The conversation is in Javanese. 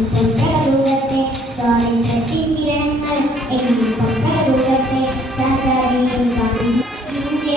Thank you.